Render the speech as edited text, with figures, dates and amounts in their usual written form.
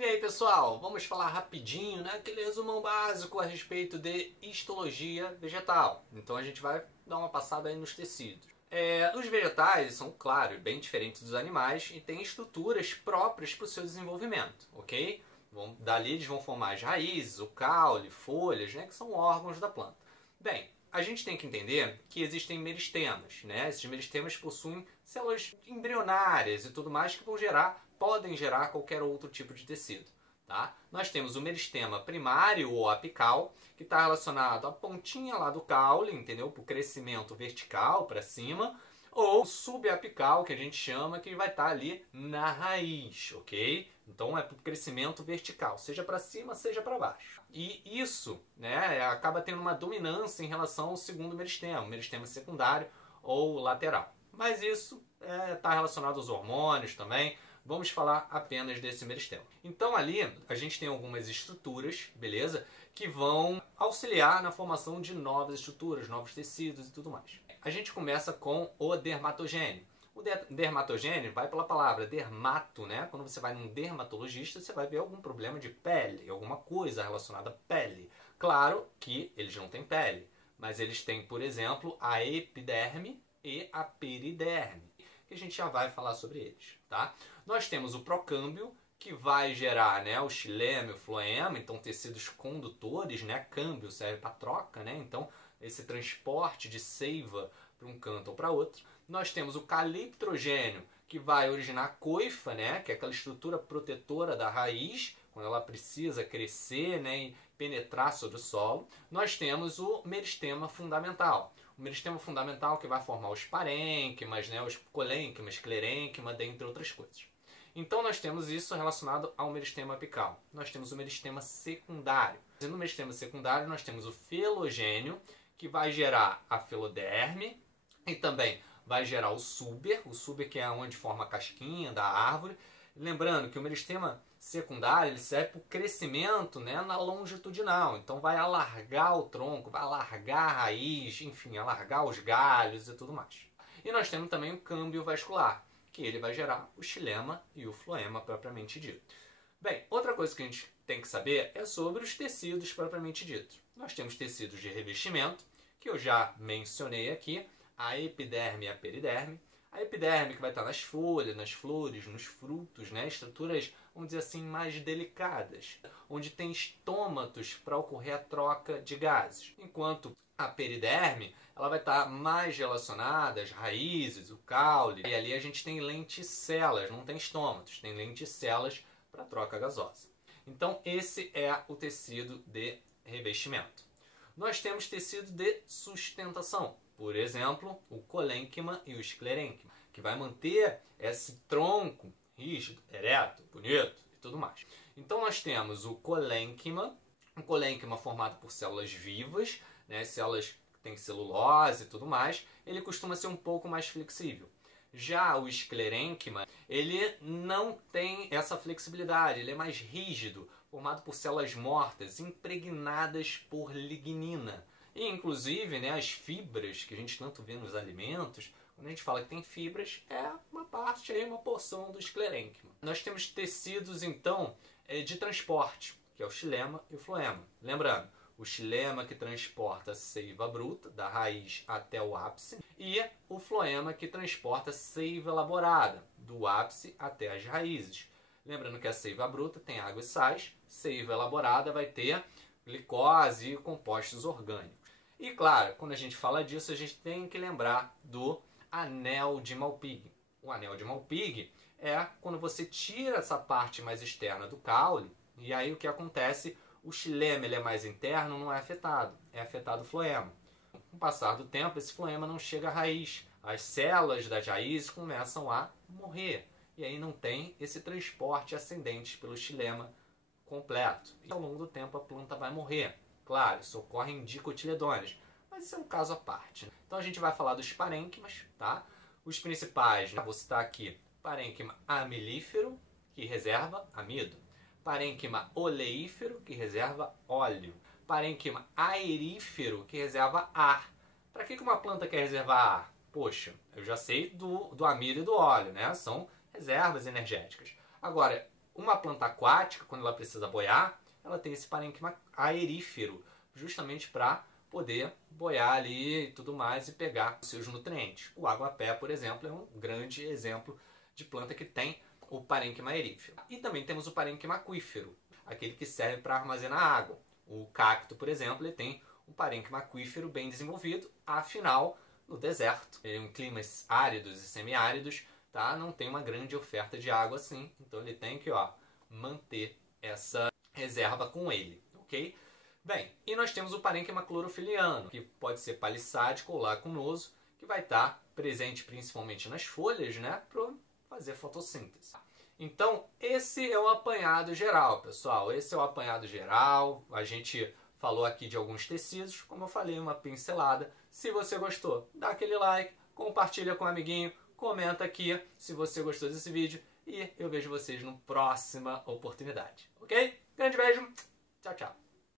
E aí pessoal, vamos falar rapidinho, né, aquele resumão básico a respeito de histologia vegetal. Então a gente vai dar uma passada aí nos tecidos. Os vegetais são, claro, bem diferentes dos animais e têm estruturas próprias para o seu desenvolvimento, ok? Dali eles vão formar as raízes, o caule, folhas, né, que são órgãos da planta. Bem, a gente tem que entender que existem meristemas, né? Esses meristemas possuem células embrionárias e tudo mais que podem gerar qualquer outro tipo de tecido. Tá? Nós temos o meristema primário ou apical, que está relacionado à pontinha lá do caule, entendeu? Para o crescimento vertical para cima, ou subapical, que a gente chama, que vai estar ali na raiz, ok? Então é para o crescimento vertical, seja para cima, seja para baixo. E isso, né, acaba tendo uma dominância em relação ao segundo meristema, o meristema secundário ou lateral. Mas isso está relacionado aos hormônios também. Vamos falar apenas desse meristema. Então ali a gente tem algumas estruturas, beleza? Que vão auxiliar na formação de novas estruturas, novos tecidos e tudo mais. A gente começa com o dermatogênio. O dermatogênio vai pela palavra dermato, né? Quando você vai num dermatologista, você vai ver algum problema de pele, alguma coisa relacionada à pele. Claro que eles não têm pele, mas eles têm, por exemplo, a epiderme e a periderme, que a gente já vai falar sobre eles, tá? Nós temos o procâmbio, que vai gerar, né, o xilema e o floema, então tecidos condutores, né? Câmbio serve para troca, né? Então esse transporte de seiva para um canto ou para outro. Nós temos o caliptrogênio, que vai originar coifa, né, que é aquela estrutura protetora da raiz, quando ela precisa crescer, né, e penetrar sobre o solo. Nós temos o meristema fundamental. O meristema fundamental que vai formar os parênquimas, né, os colênquimas, esclerênquima, dentre outras coisas. Então nós temos isso relacionado ao meristema apical. Nós temos o meristema secundário. No meristema secundário nós temos o filogênio, que vai gerar a filoderme e também vai gerar o suber que é onde forma a casquinha da árvore. Lembrando que o meristema secundário ele serve para o crescimento, né, na longitudinal. Então vai alargar o tronco, vai alargar a raiz, enfim, alargar os galhos e tudo mais. E nós temos também o câmbio vascular, que ele vai gerar o xilema e o floema propriamente dito. Bem, outra coisa que a gente tem que saber é sobre os tecidos propriamente dito. Nós temos tecidos de revestimento, que eu já mencionei aqui, a epiderme e a periderme. A epiderme que vai estar nas folhas, nas flores, nos frutos, né? Estruturas, vamos dizer assim, mais delicadas, onde tem estômatos para ocorrer a troca de gases. Enquanto a periderme ela vai estar mais relacionada às raízes, o caule, e ali a gente tem lenticelas, não tem estômatos, tem lenticelas para troca gasosa. Então esse é o tecido de revestimento. Nós temos tecido de sustentação, por exemplo, o colênquima e o esclerênquima, que vai manter esse tronco rígido, ereto, bonito e tudo mais. Então nós temos o colênquima formado por células vivas, né, células que têm celulose e tudo mais, ele costuma ser um pouco mais flexível. Já o esclerênquima, ele não tem essa flexibilidade, ele é mais rígido, formado por células mortas, impregnadas por lignina. E inclusive, né, as fibras que a gente tanto vê nos alimentos, quando a gente fala que tem fibras, é uma parte, aí, uma porção do esclerênquima. Nós temos tecidos, então, de transporte, que é o xilema e o floema. Lembrando, o xilema que transporta seiva bruta, da raiz até o ápice, e o floema que transporta seiva elaborada, do ápice até as raízes. Lembrando que a seiva bruta tem água e sais, seiva elaborada vai ter glicose e compostos orgânicos. E claro, quando a gente fala disso, a gente tem que lembrar do anel de Malpighi. O anel de Malpighi é quando você tira essa parte mais externa do caule, e aí o que acontece? O xilema ele é mais interno, não é afetado o floema. Com o passar do tempo, esse floema não chega à raiz. As células das raízes começam a morrer. E aí não tem esse transporte ascendente pelo xilema completo. E ao longo do tempo a planta vai morrer. Claro, isso ocorre em dicotiledôneas, mas isso é um caso à parte. Então a gente vai falar dos parênquimas, tá? Os principais, né? Vou citar aqui, parênquima amilífero, que reserva amido. Parênquima oleífero, que reserva óleo. Parênquima aerífero, que reserva ar. Para que uma planta quer reservar ar? Poxa, eu já sei do amido e do óleo, né? São reservas energéticas. Agora, Uma planta aquática, quando ela precisa boiar, ela tem esse parênquima aerífero, justamente para poder boiar ali e tudo mais e pegar os seus nutrientes. O aguapé, por exemplo, é um grande exemplo de planta que tem o parênquima aerífero. E também temos o parênquima aquífero, aquele que serve para armazenar água. O cacto, por exemplo, ele tem um parênquima aquífero bem desenvolvido, afinal, no deserto, em climas áridos e semiáridos, tá? Não tem uma grande oferta de água assim, então ele tem que manter essa reserva com ele, ok? Bem, e nós temos o parênquima clorofiliano, que pode ser palissádico ou lacunoso, que vai estar presente principalmente nas folhas, né, para fazer fotossíntese. Então, esse é o apanhado geral, pessoal. Esse é o apanhado geral. A gente falou aqui de alguns tecidos, como eu falei, uma pincelada. Se você gostou, dá aquele like, compartilha com um amiguinho, comenta aqui se você gostou desse vídeo e eu vejo vocês na próxima oportunidade, ok? Grande beijo, tchau, tchau.